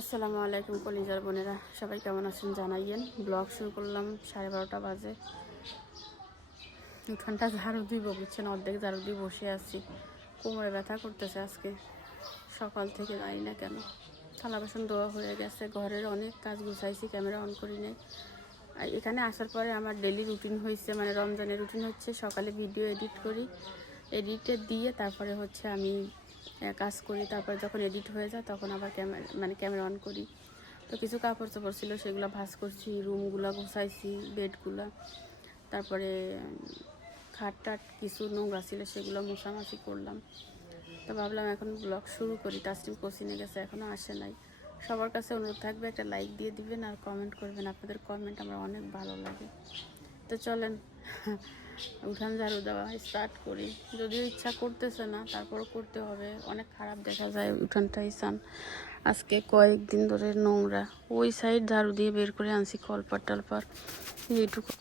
আসসালামু আলাইকুম কলিজার বোনেরা, সবাই কেমন আছেন জানাইয়েন। ব্লগ শুরু করলাম 12:30 বাজে। উঠানটা ঝাড়ু দিব, বুঝছেন, অর্ধেক ঝাড়ু দিয়ে বসে আছি। কোমরে ব্যথা করতেছে আজকে সকাল থেকে, জানি না কেন। থালা বাসন ধোয়া হয়ে গেছে, ঘরের অনেক কাজ গুছাইছি, ক্যামেরা অন করি নাই। আর এখানে আসার পরে আমার ডেলি রুটিন হয়েছে, মানে রমজানের রুটিন হচ্ছে সকালে ভিডিও এডিট করি, এডিটে দিয়ে তারপরে হচ্ছে আমি কাজ করি। তারপর যখন এডিট হয়ে যায় তখন আবার ক্যামেরা অন করি। তো কিছু কাপড় চাপড় ছিল, সেগুলো ভাঁজ করছি, রুমগুলো গুছাইছি, বেডগুলো, তারপরে খাট টাট কিছু নোংরা ছিল সেগুলো মোছামাছি করলাম। তো ভাবলাম এখন ব্লগ শুরু করি। তাসনিম কোচিনে গেছে, এখনও আসে নাই। সবার কাছে অনুরোধ থাকবে একটা লাইক দিয়ে দিবেন আর কমেন্ট করবেন, আপনাদের কমেন্ট আমার অনেক ভালো লাগে। তো চলেন উঠান ঝাড়ু দেওয়া স্টার্ট করি। যদিও ইচ্ছা করতেছে না, তারপরও করতে হবে। অনেক খারাপ দেখা যায় উঠানটা, ইসান আজকে কয়েকদিন ধরে নোংরা। ওই সাইড ঝাড়ু দিয়ে বের করে আনছি কলপার টলপার, এইটুকু।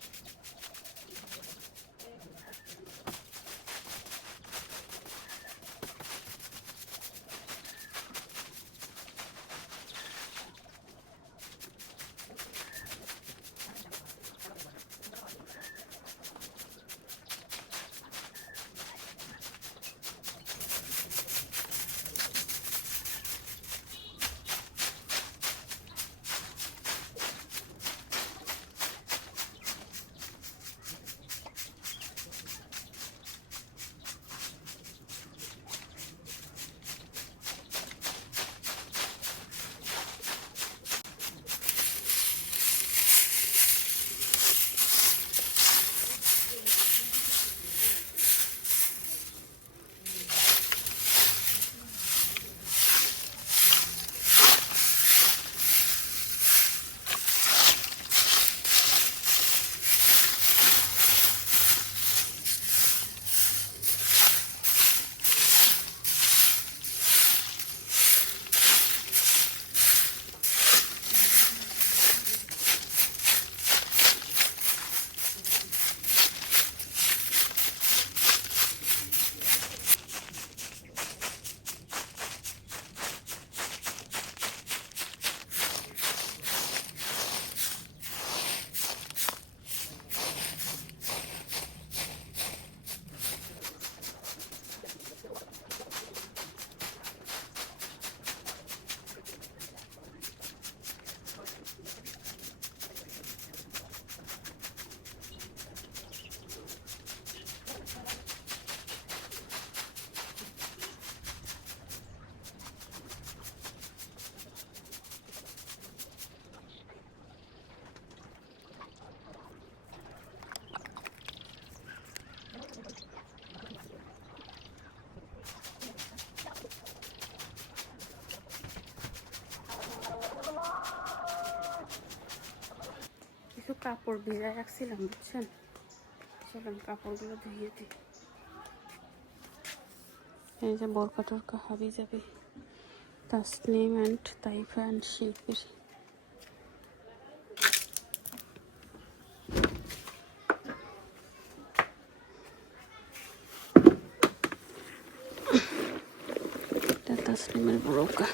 কিছু কাপড় ভিজায় রাখছিলাম, বুঝছেন। চলেন কাপড়গুলো ধুয়ে দিই। এই যে বোরকা টোরকা হাবি যাবে, তাসনিম অ্যান্ড তাইফা অ্যান্ড শিল্পীর। এটা তাসনিমের বোরকা।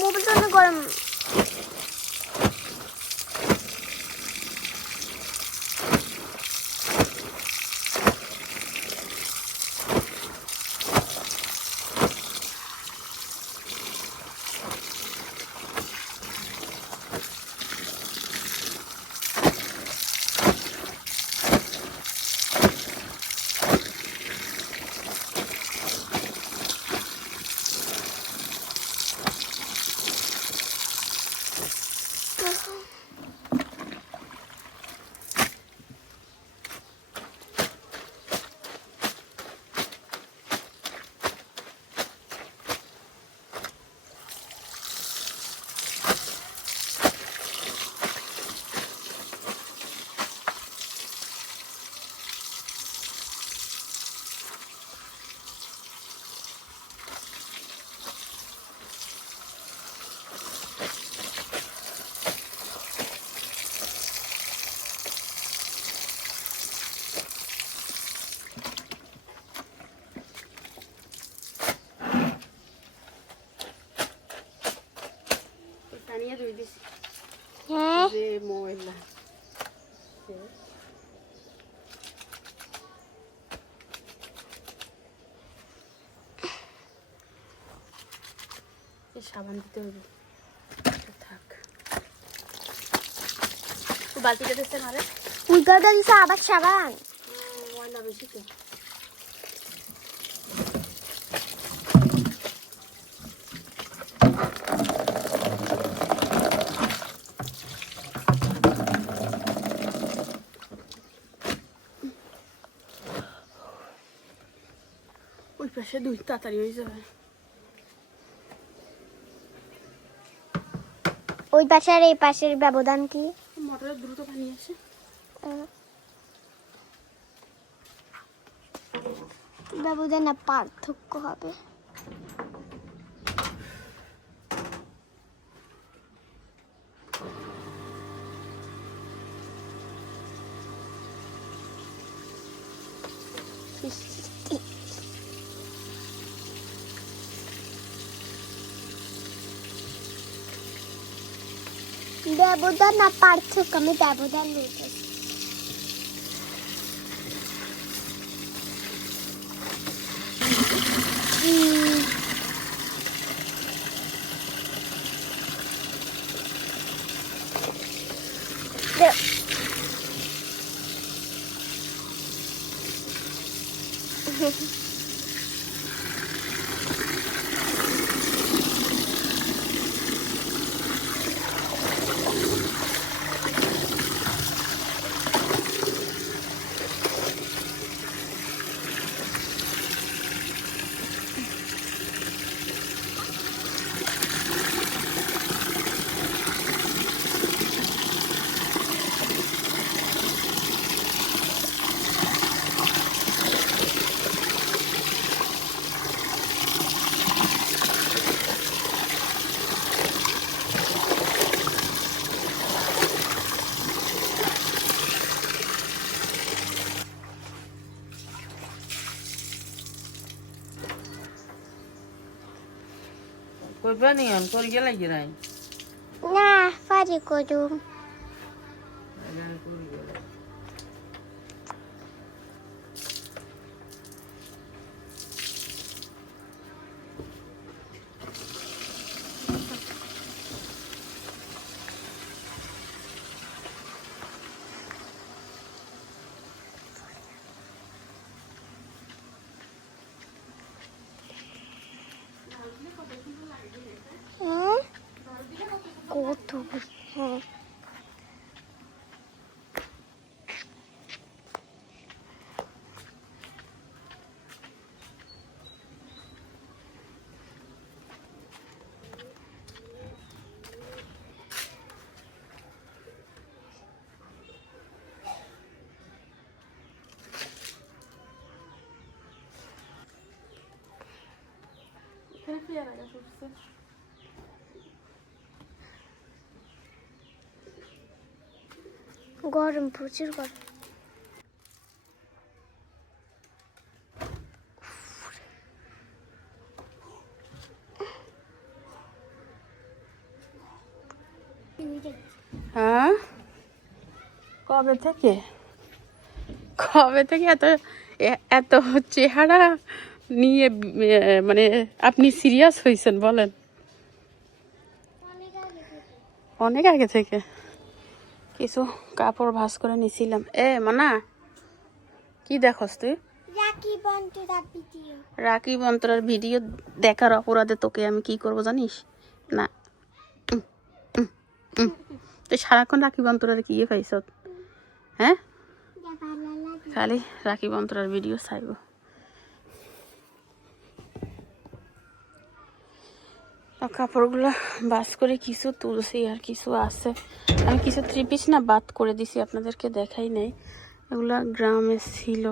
মোবাইলটা অনেক গরম। সাবান দিতে হবে। থাক, বালতিটা দিচ্ছে মারে উল্টাটা দিছে আবার সাবান। ময়লা বেশি তো। ওই পাশে দুই তাড়াতাড়ি হয়ে যাবে। ওই পাশে আর এই পাশের ব্যবধান কি? মোটরে দ্রুত পানি আসে। ব্যবধানে পার্থক্য হবে। ব্যবধান না পার্থক্য, আমি ব্যবধান বলতেছি। করবা নি অন করি গেলাই গিরাই না পারি করুম। কত হ্যাঁ এখানে পেয়ারা গাছ উঠছে। গরম, প্রচুর গরম। হ্যাঁ, কবে থেকে কবে থেকে এত এত চেহারা নিয়ে মানে আপনি সিরিয়াস হয়েছেন বলেন? অনেক আগে থেকে কিছু কাপড় ভাঁজ করে নিছিলাম। মানা, কি দেখোস তুই? রাখি বন্তরার ভিডিও দেখার অপরাধে তোকে আমি কি করব জানিস না? তুই সারাক্ষণ রাখি বন্তরার কি পাইছ? হ্যাঁ, খালি রাখি বন্তরার ভিডিও চাইব। কাপড়গুলো বাস করে কিছু তুলছি আর কিছু আছে। আমি কিছু 3 পিস না বাদ করে দিছি, আপনাদেরকে দেখাই নাই। এগুলা গ্রামে ছিল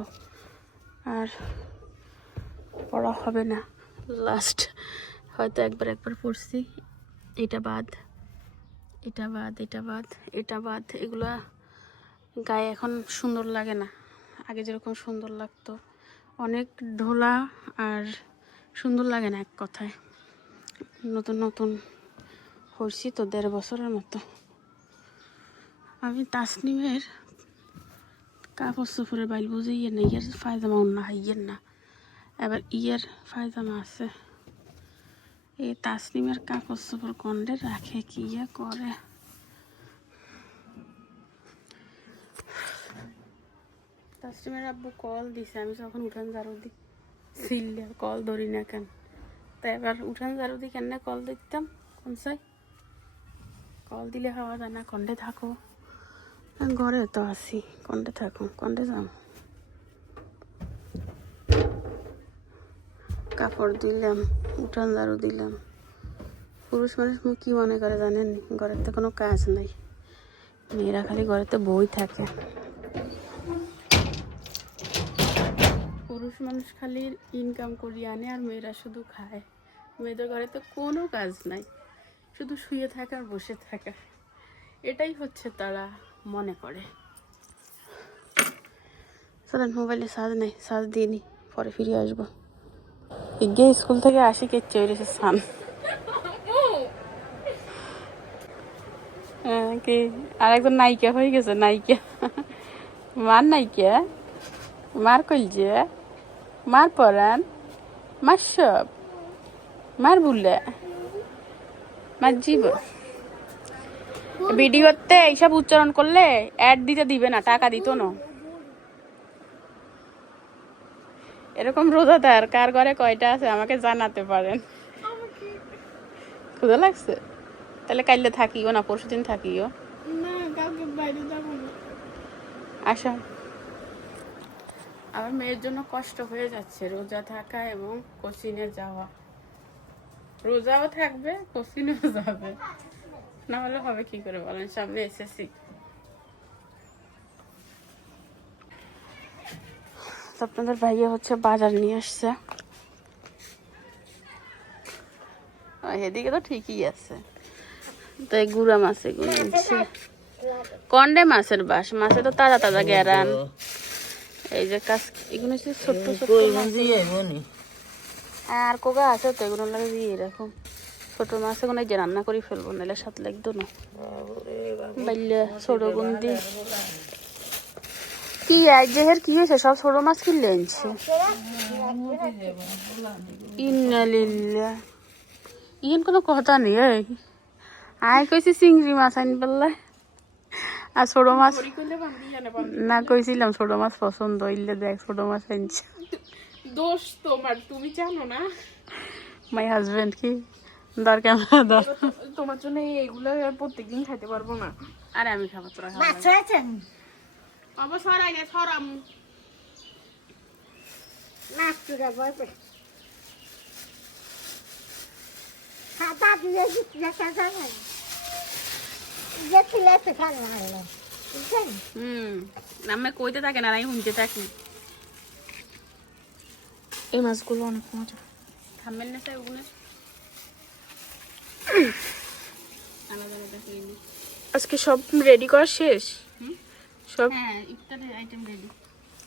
আর পড়া হবে না, লাস্ট হয়তো একবার পড়ছি। এটা বাদ, এটা বাদ, এটা বাদ, এটা বাদ। এগুলা গায়ে এখন সুন্দর লাগে না, আগে যেরকম সুন্দর লাগতো। অনেক ঢোলা আর সুন্দর লাগে না এক কথায়। নতুন নতুন হয়েছি তো 1.5 বছরের মতো। আমি তাসনিমের কাপড় চোপড়ের বাইল বুঝে ইয়ে না, ইয়ের ফায়জামা অন্য ইয়ের না, এবার ইয়ের ফায়জামা আছে। এই তাসনিমের কাপড় চোপড় কন্ডে রাখে কি করে। তাসনিমের আব্বু কল দিছে, আমি যখন উঠান ঝাড়ু দিই সিললে কল ধরি না কেন, তাই এবার উঠান ঝাড়ু দিই কেন কল দিতাম কোন চাই, কল দিলে হাওয়া যায় না। কন্ডে থাকো, ঘরে তো আসি, কন্ডে থাকো, কন্ডে যাও। কাপড় দিলাম, উঠান ঝাড়ু দিলাম। পুরুষ মানুষ কি মনে করে জানেন, ঘরের তো কোনো কাজ নাই, মেয়েরা খালি ঘরে তো বই থাকে। পুরুষ মানুষ খালি ইনকাম করিয়ে আনে আর মেয়েরা শুধু খায়। মেয়েদের ঘরে তো কোনো কাজ নাই, শুধু শুয়ে থাকা আর বসে থাকা, এটাই হচ্ছে তারা মনে করে। চলেন, মোবাইলে চার্জ নেই, চার্জ দিয়ে নি, পরে ফিরে আসবো। গিয়ে স্কুল থেকে আসি কেচ্ছে হয়েছে সান। কি আরেকজন নায়িকা হয়ে গেছে, নায়িকা, মার নায়িকা, মার কলজে, মার পরান, মার সব, মার বুলে, মার জীবন। ভিডিওতে এইসব উচ্চারণ করলে অ্যাড দিতে দিবে না, টাকা দিত না। এরকম রোজাদার কার ঘরে কয়টা আছে আমাকে জানাতে পারেন। ক্ষুধা লাগছে? তাহলে কাইলে থাকিও না, পরশুদিন থাকিও না, কালকে বাইরে যাবো না। আসো। আমার মেয়ের জন্য কষ্ট হয়ে যাচ্ছে রোজা থাকা এবং কোচিনে যাওয়া। রোজাও থাকবে, কোচিনেও যাবে, না হলে হবে কি করে বলেন, সামনে এসএসসি। আপনাদের ভাইয়া হচ্ছে বাজার নিয়ে আসছে, এদিকে তো ঠিকই আছে। তাই গুড়া মাছ এগুলো নিচ্ছে, কন্ডে মাছের বাস, মাছে তো তাজা তাজা গ্যারান। এই যে কাজ, এগুলো হচ্ছে ছোট্ট ছোট্ট আর কোগা আছে তো, এগুলো লাগে দিয়ে এরকম ছোট মাছ, এগুলো যে রান্না করে ফেলবো, নাহলে স্বাদ লাগতো না। বাইলে ছোট গুন্দি কি আইজেহের কি হয়েছে, সব ছোট মাছ কিনলে আনছে। ইন্নালিল্লাহ, ইন কোনো কথা নেই। আয় কইছি চিংড়ি মাছ আনি পারলে, আর ছোট মাছ না, কইছিলাম ছোট মাছ পছন্দ হইলে দেখ ছোট মাছ আনছে। দোষ তোমার, তুমি জানো না। মাই হাজবেন্ড কি দরকার, তোমার জন্য এইগুলো প্রত্যেকদিন খাইতে পারবো না। আরে আমি খাবো, তোরা খাবো। অবসর আগে সরাম মাছ তুলে বলবে খাতা দিয়ে দেখা যাবে যে তুলে তো খান না, বুঝছেন? আমি কইতে থাকে না, আমি শুনতে থাকি। এই মাছগুলো অনেক মজা, থামবেন না স্যার ওগুলো আলাদা আলাদা করে নিই। আজকে সব রেডি করা শেষ? সব, হ্যাঁ, ইফতারের আইটেম রেডি।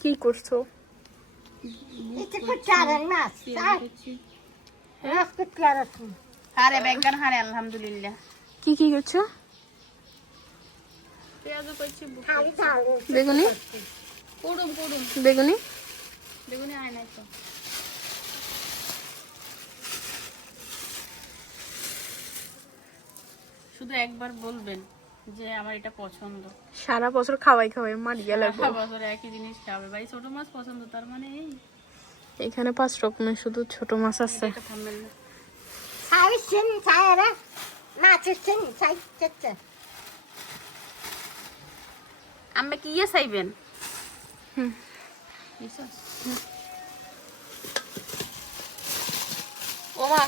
কি করছো? এটা করতে আর মাছ মাছ করতে আর আরে বেঙ্গন হারে আলহামদুলিল্লাহ। কি কি করছো? পেঁয়াজও করছি, বেগুনি, কুড়ুম কুড়ুম বেগুনি, বেগুনি আয় নাই তো। শুধু একবার বলবেন যে আমার এটা পছন্দ, সারা বছর খাওয়াই খাওয়াই মারিয়া লাগবে, সারা বছর একই জিনিস খাবে। ভাই ছোট মাছ পছন্দ, তার মানে এই এখানে 5 রকমের শুধু ছোট মাছ আছে। থামবেন না, খাইছেন ছায়রা মাছের ছাই চেচ্ছে আমরা কি ইয়ে চাইবেন? ও মা,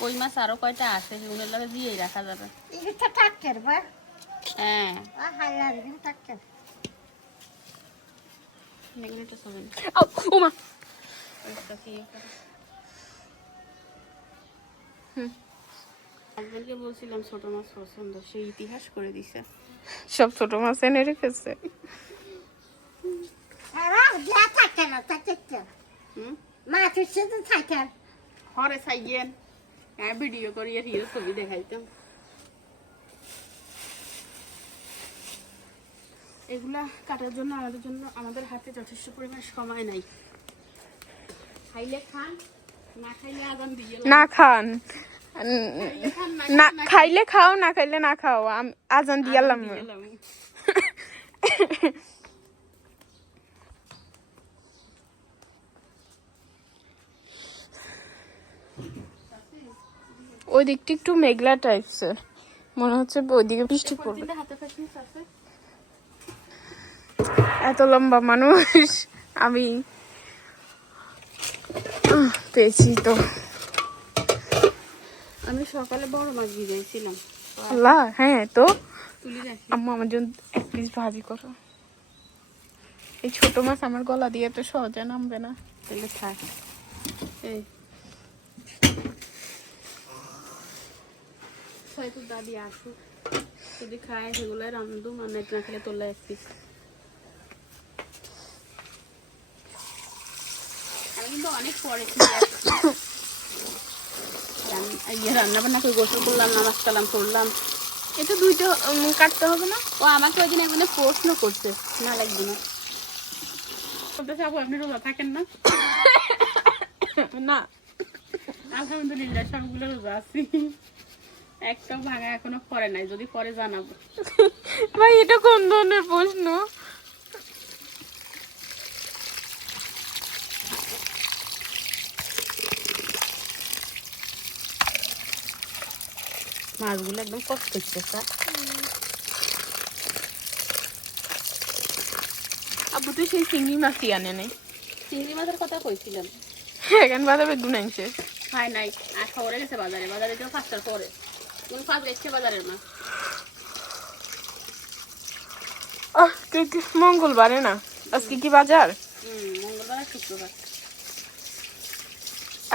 কই মাছ আরো কয়টা আছে, সেগুলোর লাগে দিয়েই রাখা যাবে। এটা টাক্কের বা, হ্যাঁ, হাল্লা দিন টাক্কের বেগুনিটা সবেন। ও মা, ওইটা কি হাজবেন্ডকে বলছিলাম ছোট মাছ পছন্দ, সে ইতিহাস করে দিছে, সব ছোট মাছ এনে রেখেছে। মাছের সাথে থাকে হরে চাইয়েন, হ্যাঁ, ভিডিও করি আর হিরো ছবি দেখাইতাম। এগুলা কাটার জন্য আমাদের হাতে যথেষ্ট পরিমাণ সময় নাই। খাইলে খান, না খাইলে আজান দিয়ে না খান, না খাইলে খাও, না খাইলে না খাও, আজান দিয়ালাম। ওই দিকটা একটু মেঘলা টাইপসের, মনে হচ্ছে ওইদিকে বৃষ্টি পড়বে। এত লম্বা মানুষ আমি পেয়েছি তো। আমি সকালে বড় মাছ ভিজাইছিলাম, আল্লাহ, হ্যাঁ তো তুলি রাখি। আম্মু আমার জন্য এক পিস ভাজি করো। এই ছোট মাছ আমার গলা দিয়ে তো সহজে নামবে না। তাহলে থাক। এই হয়তো দাদি আসুক, যদি খায় সেগুলো রান্ধুম, আর না খেলে তোলা এক পিস। আমি কিন্তু অনেক পরে রান্না বান্না করে গোসল করলাম, নামাজ কালাম করলাম। এটা দুইটা কাটতে হবে না? ও আমাকে ওই দিন এখানে প্রশ্ন করছে, না লাগবে না বলতেছে, আপু আপনি রোজা থাকেন না? না, আলহামদুলিল্লাহ সবগুলো রোজা আছি, একটা ভাঙা এখনো পরে নাই, যদি পরে জানাবো। ভাই এটা কোন ধরনের প্রশ্ন? মাছগুলো একদম কষ্ট করতেছে। আব্বু তো সেই চিংড়ি মাছই আনে নাই। চিংড়ি মাছের কথা কইছিলাম, এখানে বাজারে দু নাইছে। হয় নাই, আর খবরে গেছে বাজারে, বাজারে তো 5টার পরে, কোন 5 গেছে বাজারের মাছ। মঙ্গলবারে না, আজকে কি বাজার? মঙ্গলবার আর শুক্রবার।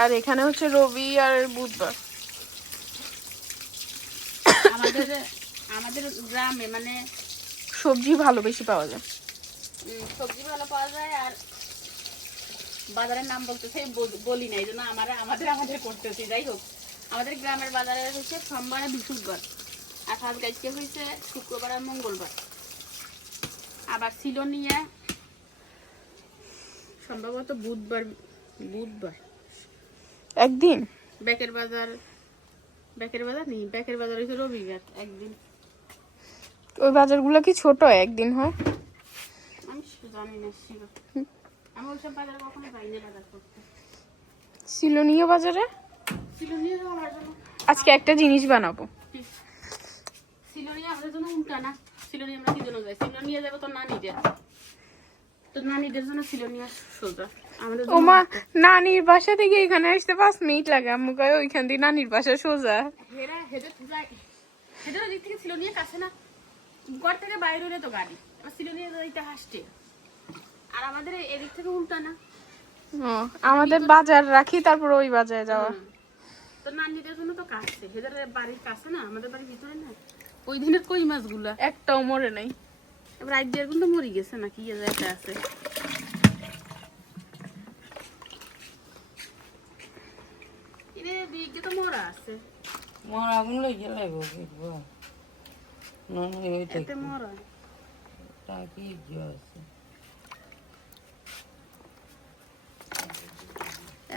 আর এখানে হচ্ছে রবি আর বুধবার। আমাদের আমাদের গ্রামে মানে সবজি ভালো বেশি পাওয়া যায়। সবজি ভালো পাওয়া যায়, আর বাজারের নাম বলতেছে বলি না, এই জন্য আমাদের করতেছি। যাই হোক, আমাদের গ্রামের বাজারে হচ্ছে সোমবার আর বৃহস্পতিবার, আর হাত গাইতে হয়েছে শুক্রবার আর মঙ্গলবার। আবার ছিল নিয়ে সম্ভবত বুধবার একদিন ব্যাকের বাজার নেই, ব্যাকের বাজার হয়েছে রবিবার একদিন। ওই বাজারগুলো কি ছোট একদিন হয়? আমি জানি না শিওর, আমি ওইসব বাজারে কখনো যাইনি বাজার করতে। সিলোনিয়া বাজারে সিলোনিয়া আমার জন্য আজকে একটা জিনিস বানাবো। সিলোনিয়া আমাদের জন্য উল্টা না, সিলোনিয়া আমরা কি জন্য যাই? সিলোনিয়া যাবো তো নানিদের জন্য সিলোনিয়া সোজা, আমাদের জন্য ওমা, উল্টা। নানির বাসা থেকে এখানে আসতে 5 মিনিট লাগে। আম্মু কয় ওইখান থেকে নানির বাসা সোজা। হেদের ওদিক থেকে সিলোনিয়া কাছে না, ঘর থেকে বাইরে হলে তো গাড়ি, আবার সিলোনিয়া যাইতে হাসতে, আর আমাদের এদিক থেকে উল্টা না। ও, আমাদের বাজার রাখি তারপর ওই বাজারে যাওয়া। তো নানিদের জন্য তো কাছে, হেদের বাড়ির কাছে না, আমাদের বাড়ির ভিতরে না। ওই দিনের কই মাছগুলা একটাও মরে নাই। এবার আইডিয়ার কিন্তু মরি গেছে না, কি একটা আছে। দিকে তো মরা আছে, মরা আগুন লেগে লাগবে বুঝবো না, না ওইটা এতে মরা টাকি আছে।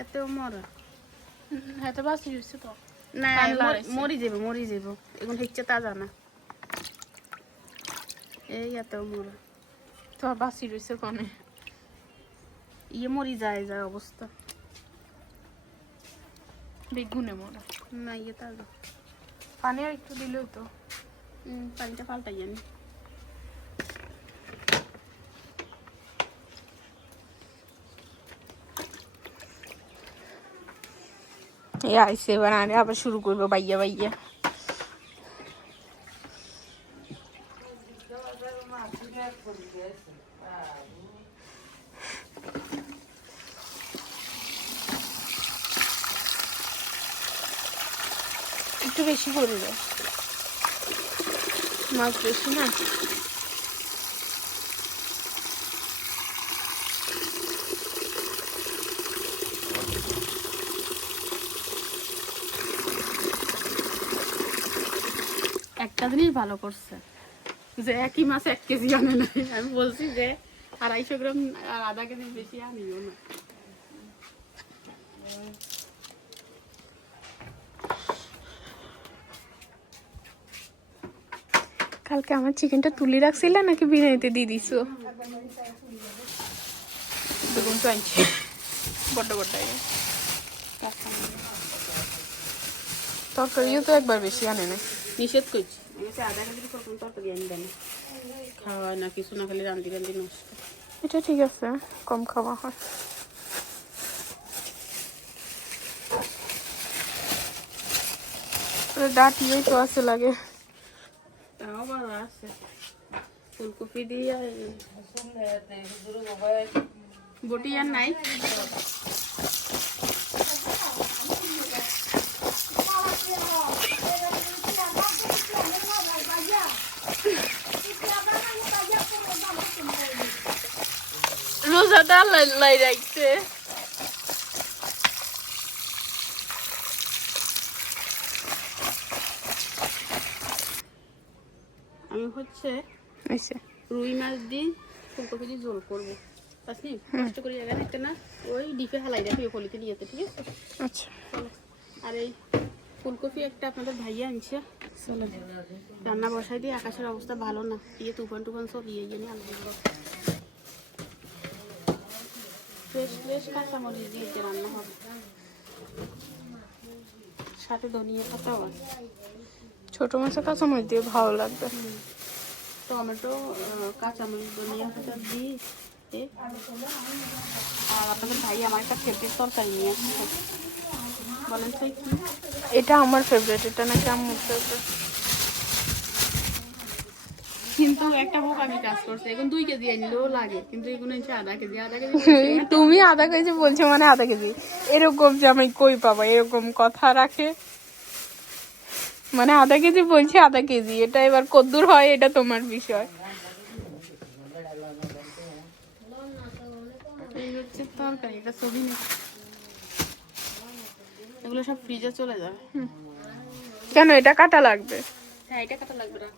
এতেও মরা হাতে বাসি হইছে তো। না, কান লাগাইছে। মরি যাব এখন হচ্ছে তাজা না, এই এতেও মরা। তো বাসি রইছে কোনে? মরি যায় অবস্থা। বেগুনে মরা না, তাজা। পানি আর একটু দিলেও তো। পানিটা পাল্টাই জানি। এই আইসে বানানে আবার শুরু করবো বাইয়া বাইয়া। একটু বেশি করে দেয়, মাছ বেশি না। একটা জিনিস ভালো করছে যে একই মাছ 1 কেজি আনে নাই, আমি বলছি যে 250 গ্রাম আর আধা কেজি বেশি আনিও না। কালকে আমার চিকেনটা তুলে রাখছিলে নাকি বিরিয়ানিতে দিয়ে দিছো? বেগুন তো আনছি বড্ড বড্ড তরকারিও তো একবার বেশি আনে না। নিষেধ করছি আমি আধা কেজি প্রথম তরকারি আনি দেন খাওয়া না কিছু না খালি রান্দি রান্দি নষ্ট। এটা ঠিক আছে, কম খাওয়া হয়। ডাটিও তো আছে লাগে। তাও ভালো আছে ফুলকপি দিয়ে বটি আর নাই। রোজাটা লাই রাখছে। আমি হচ্ছে রুই মাছ দিয়ে ফুলকপি দিয়ে ঝোল করবো। তাসনিম কষ্ট করে জায়গা থাকতে না ওই ডিপে হালাই রাখি পলিতে নিয়েতে, ঠিক আছে? আচ্ছা চলো। আর এই ফুলকপি একটা আপনাদের ভাইয়া আনছে, চলো রান্না বসাই দিয়ে। আকাশের অবস্থা ভালো না, ইয়ে তুফান টুফান সব ইয়ে নিয়ে আলু ফ্রেশ ফ্রেশ কাঁচামরিচ দিয়ে যে রান্না হবে, সাথে ধনিয়া পাতাও আছে। ছোট মাছের কাঁচামরিচ দিয়ে ভালো লাগবে। টমেটো কাঁচামরিচ ধনিয়া পাতা দিয়ে। আর আপনাদের ভাই আমার একটা ফেভারিট তরকারি নিয়ে আসছে, বলেন তো কি? এটা আমার ফেভারিট, এটা নাকি আমার ফেভারিট। কিন্তু একটা হোক আমি কাজ করছি, এখন 2 কেজি আনলেও লাগে, কিন্তু এগুলো হচ্ছে আধা কেজি তুমি আধা কেজি বলছো মানে আধা কেজি, এরকম যে আমি কই পাবা এরকম কথা রাখে? মানে আধা কেজি বলছি আধা কেজি, এটা এবার কদ্দুর হয় এটা তোমার বিষয়। এই হচ্ছে তরকারি, এটা ছবি নেই, এগুলো সব ফ্রিজে চলে যাবে। কেন এটা কাটা লাগবে? হ্যাঁ এটা কাটা লাগবে না।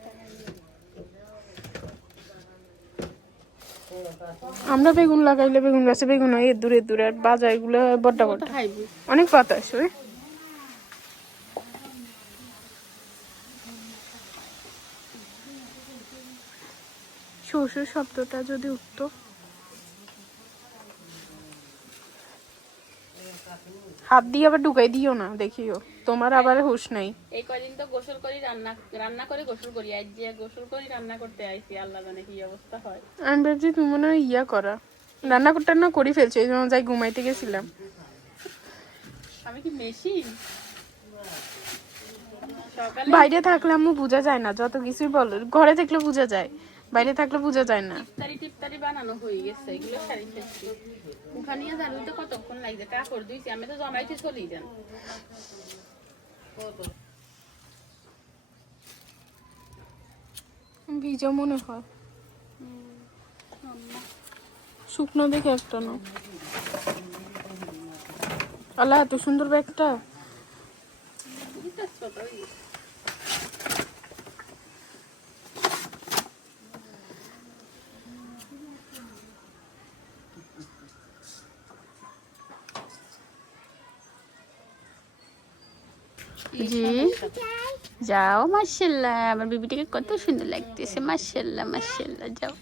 আমরা বেগুন লাগাইলে বেগুন গাছে বেগুন হয় এর দূরে দূরে, আর বাজার এগুলো বড্ডা বড্ডা খাইবো অনেক বাতাস হয়। শ্বশুর শব্দটা যদি উঠতো। হাত দিয়ে আবার ঢুকাই দিও না, দেখিও তোমার আবার হুঁশ নাই। এই কয়দিন তো গোসল করি রান্না করে গোসল করি, আজ যে গোসল করি রান্না করতে আইছি, আল্লাহ জানে কি অবস্থা হয়। আমি ভাবছি তুমি মনে হয় ইয়া করা রান্না করতে না করি ফেলছো, এই জন্য যাই ঘুমাইতে গেছিলাম। আমি কি মেশিন? সকালে বাইরে থাকলে আম্মু বোঝা যায় না, যত কিছুই বলো ঘরে থাকলে বোঝা যায়, বাইরে থাকলে বোঝা যায় না। টিপতারি বানানো হয়ে গেছে, এগুলো শাড়ি ফেলছি। ওখানে ঝাড়ু দিতে কতক্ষণ লাগছে, কাপড় ধুইছি, আমি তো জমাইতে চলি যান। ভিজা মনে হয়, শুকনো দেখে একটা না। আল্লাহ এত সুন্দর ব্যাগটা। জি যাও, মাশাআল্লাহ আমার বেবিটাকে কত সুন্দর লাগতেছে, মাশাআল্লাহ মাশাআল্লাহ। যাও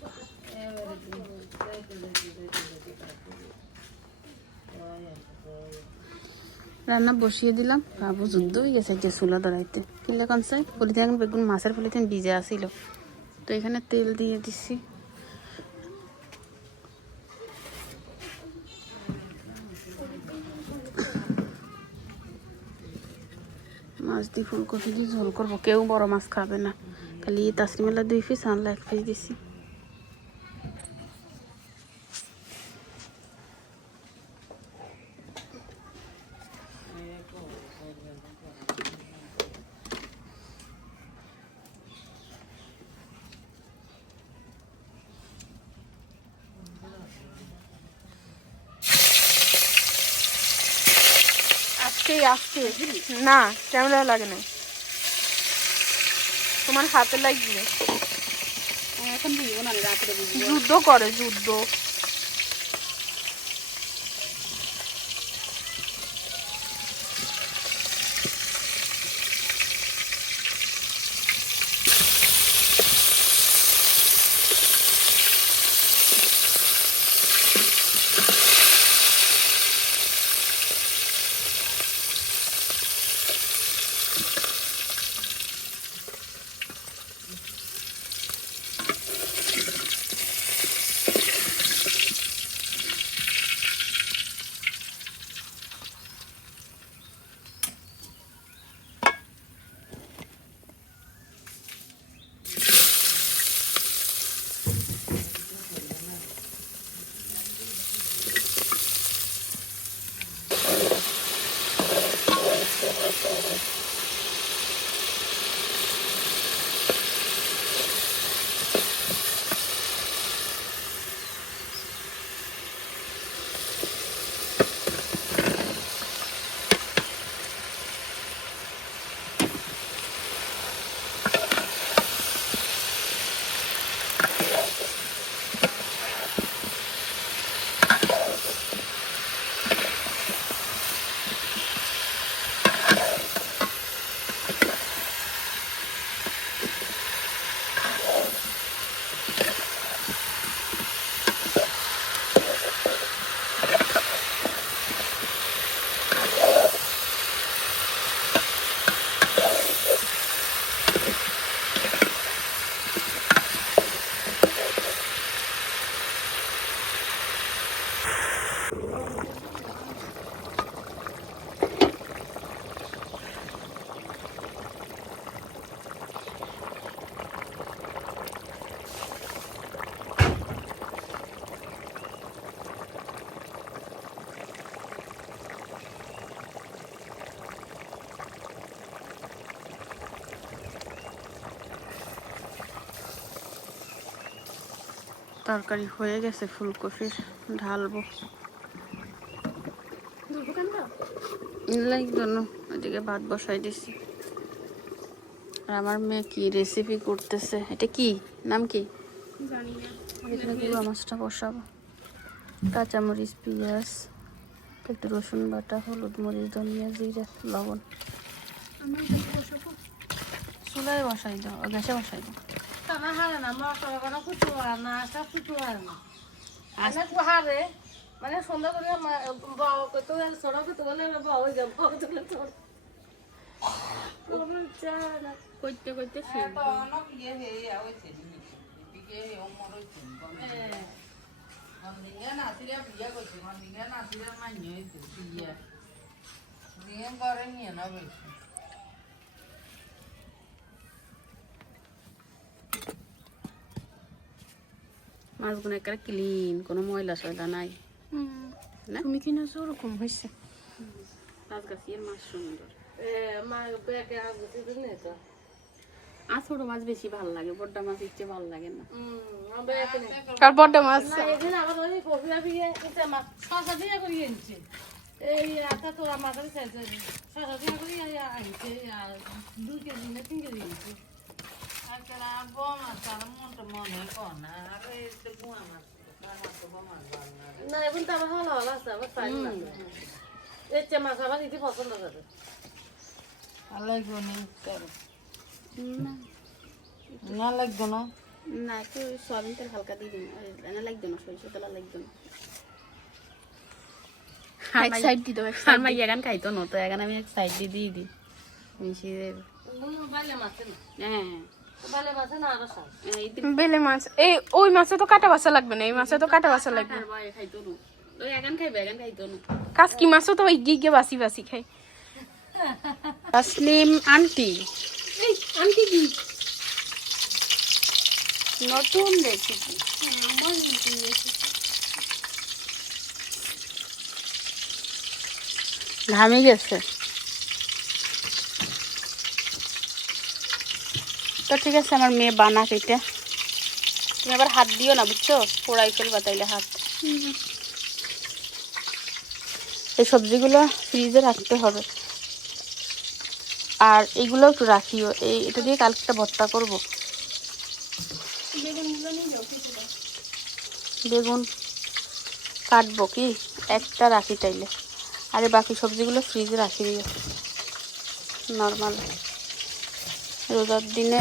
রান্না বসিয়ে দিলাম, বাবু যুদ্ধ হয়ে গেছে যে চুলা ধরাইতে। কিনলে কনসাই পলিথিন, এখন বেগুন মাছের পলিথিন ভিজে আসিল, তো এখানে তেল দিয়ে দিচ্ছি। মাছ দিয়ে ফুলকপি দিয়ে ঝোল করবো, কেউ বড় মাছ খাবে না, খালি তাসরিমালা 2 পিস আনলা 1 পিস দিছি। আজকে না ক্যামেরা লাগে না, তোমার হাতে লাগবে। এখন বুঝবো না, রাত্রে বুঝবো। যুদ্ধ করে যুদ্ধ। তরকারি হয়ে গেছে, ফুলকপির ঢালবো। লাগতো না, ওইদিকে ভাত বসাই দিছি। আর আমার মেয়ে কি রেসিপি করতেছে, এটা কি নাম কি জানি না। এখানে গুঁড়ো মাছটা বসাবো। কাঁচামরিচ, পেঁয়াজ, একটু রসুন বাটা, হলুদ, মরিচ, ধনিয়া, জিরা, লবণ। আমার কাছে বসাবো। চুলায় বসাই দাও, গ্যাসে বসাই দাও। তারা হারে না মটর করা কুটু হারে না সব কুটু হারে না অনেক হারে মানে সন্ধ্যা করে বাও কত সড়া কত বলে বাও হয়ে যাবো কত বলে তোর ওরে চানা কইতে কইতে তো অনেক ইয়ে হয়ে হইছে দিকে ওমর হইছে মন্দিরে না সিরিয়া বিয়া করছে মন্দিরে না সিরিয়া মাইনে হইছে বিয়া বিয়ে করে নিয়ে না বলছে মাছগুলো একটা ক্লিন, কোনো ময়লা সয়লা নাই না। তুমি কিনেছো ওরকম হয়েছে। রাজগাছির মাছ সুন্দর। মা বেকে আসছে দিনে তো আর ছোট মাছ বেশি ভালো লাগে, বড় মাছ ইচ্ছে ভালো লাগে না। বেকে আর বড় মাছ এদিন আমার ওই কফিয়া বিয়ে এটা মাছ সাজা দিয়ে করে এনেছে এই আটা তো আমাদের সাইজে সাজা দিয়ে করে আনছে আর 2 কেজি না 3 কেজি এনেছে আজকাল বম আর মনটা মনে কর না আর এই গুয়া মাছ না এখন তো আমার ভালো ভালো আছে আমার সাইজ না এই যে মাছ আমার ইতি পছন্দ করে আলাই গনি করে না লাগবে না না, একটু সয়াবিন তেল হালকা দিয়ে দিন, না লাগবে না, সরিষা তেল লাগবে না। এক সাইড দি দাও, এক আর সাইড। মা এখান খাইতো না তো, এখন আমি এক সাইড দিয়ে দিই মিশিয়ে দেব। বাইলে মাছ না হ্যাঁ বাইলে মাছ না আরো সাজ এই বেলে মাছ এই ওই মাছে তো কাটা বাছা লাগবে না, এই মাছে তো কাটা বাছা লাগবে। আর ভাই খাইতো না, ওই এখন খাইবে, এখন খাইতো না। কাসকি মাছও তো ওই গিয়ে বাসি বাসি খাই। তসলিম আন্টি, এই আন্টি কি নতুন রেসিপি। ঘামে গেছে তো, ঠিক আছে আমার মেয়ে বানাক এটা। তুমি আবার হাত দিও না বুঝছো, পোড়াই ফেলবা তাইলে হাত। এই সবজিগুলো ফ্রিজে রাখতে হবে, আর এগুলো একটু রাখিও। এটা দিয়ে কালকে একটা ভর্তা করবো। বেগুন কাটবো কি একটা রাখি তাইলে, আরে বাকি সবজিগুলো ফ্রিজে রাখি দিও। নর্মাল রোজার দিনে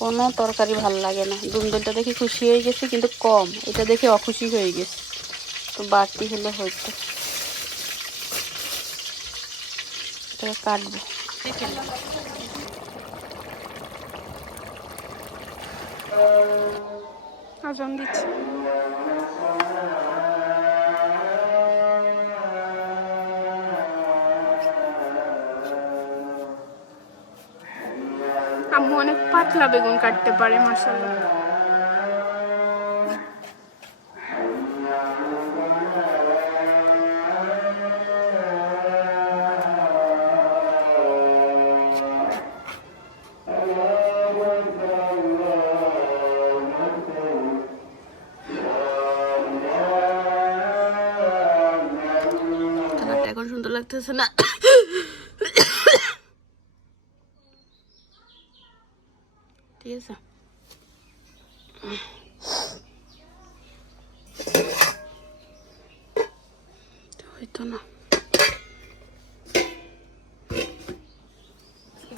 কোনো তরকারি ভাল লাগে না। দুন্দুলটা দেখে খুশি হয়ে গেছে কিন্তু কম, এটা দেখে অখুশি হয়ে গেছে, তো বাড়তি হলে হয়তো। এটাকে কাটবো। আজান দিচ্ছে। আম্মু অনেক পাতলা বেগুন কাটতে পারে মাশাআল্লাহ। কালারটা এখন সুন্দর লাগতেছে না। ঠিক আছে, হইতো না।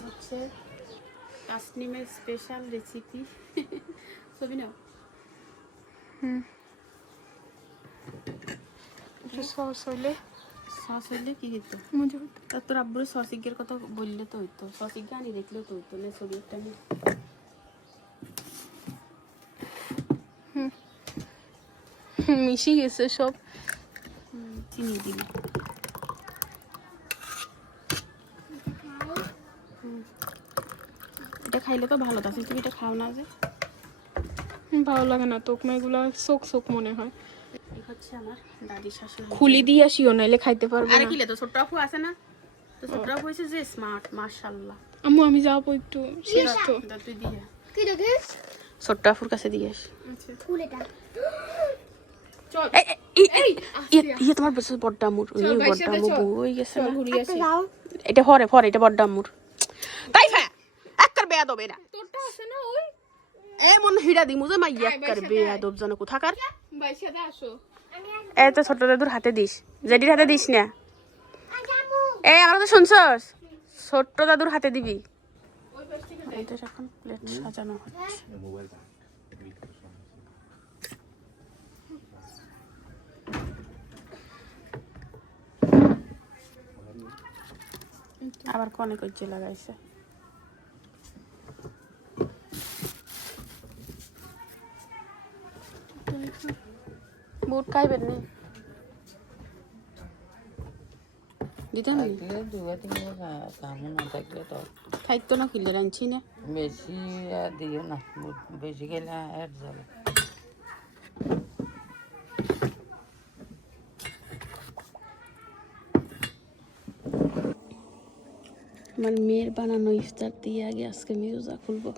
হচ্ছে তাসনিমের স্পেশাল রেসিপি। ছবি নাও। সস হইলে সস হইলে কি হইতো? মজা হতো। তা তোর আব্বুর সসিকের কথা বললে তো হইতো, সসিক গানি দেখলেও তো হইতো না। ছবি একটা নিয়ে মিশি গেছে সব। চিনি দিবি। এটা খাইলে তো ভালো, তাহলে তুমি এটা খাও না যে? ভালো লাগে না তোকমা, এগুলো শোক শোক মনে হয়। এই হচ্ছে আমার দাদি শাশুড়ি। খুলি দিয়ে আসিও, নাইলে খাইতে পারবো আরে না। কিলে তো ছোট্ট আপু আছে না, তো ছোট্ট আপু হয়েছে যে স্মার্ট, মাশাআল্লাহ। আম্মু আমি যাবো একটু শেষ তো। দা তুই দিয়ে কি দেখে ছোট্ট আপুর কাছে দিয়ে আস। ফুল এটা চল ইয়ে তোমার বসে বড্ডামুর, ওই চল, ভাইয়ের সাথে বড্ডামুর চল। বউ হয়ে গেছে না? ঘুরি আসি। দাও এটা হরে ফরে, এটা বড্ডামুর। তাই ফা একবার বেয়াদব এরা। তোরটা আছে না ওই? এমন হিড়া দিমু যে মাইয়া আয়, একবার বাইর সাথে বেয়াদব জানো কোথাকার। ভাইয়ের সাথে আসো। এই তো ছোট্ট দাদুর হাতে দিস, জেডির হাতে দিস না। আজামু এই আমার কথা শুনছস? ছোট্ট দাদুর হাতে দিবি। এই তো এখন প্লেট সাজানো হচ্ছে। আবার কনে কইছে লাগাইছে। বুট খাইবেন নি? দিতাম নি? খাইতো না কিলে রাঁধছি না। বেশি আর দিও না, বেশি খেলে আর যাবে। আমার মেয়ের বানানো ইফতার দিয়ে আগে আজকে আমি রোজা খুলবো।